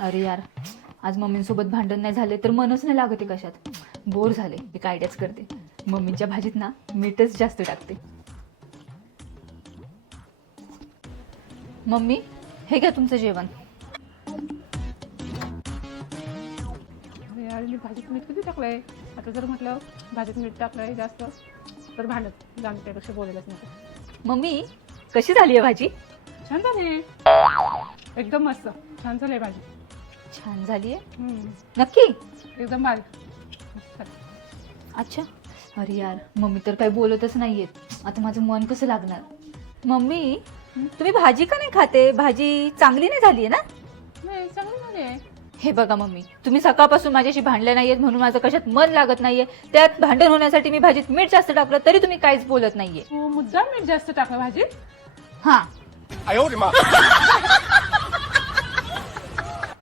अरे यार, आज मम्मींसोबत भांडण नाही झाले तर मनच नाही लागते कशात. बोर झाले. एक आयडियाच करते. मम्मींच्या भाजीत ना मीठच जास्त टाकते. मम्मी, हे घ्या तुमचं जेवण. यार मी भाजीत मीठ किती टाकलंय. आता जर म्हटलं भाजीत मीठ टाकलंय जास्त तर भांडत जाऊन त्यापेक्षा बोलायलाच नको. मम्मी, कशी झाली आहे भाजी? छान झाली, एकदम मस्त. छान झाली भाजी. छान झाली आहे नक्की? एकदम बारीक मस्त. अच्छा. अरे यार, मम्मी तर काही बोलतच नाहीयेत. आता माझं मन कसं लागणार. मम्मी, तुम्ही भाजी का नाही खाते? भाजी चांगली नाही झाली आहे ना? नाही, चांगली झाली आहे. हे बघा मम्मी, तुम्ही सकाळपासून माझ्याशी भांडले नाहीयेत म्हणून माझं कशात मन लागत नाहीये. त्यात भांडण होण्यासाठी मी भाजीत मीठ जास्त टाकलं तरी तुम्ही काहीच बोलत नाहीये. तू मुद्दाम मीठ जास्त टाकलं भाजीत. हा.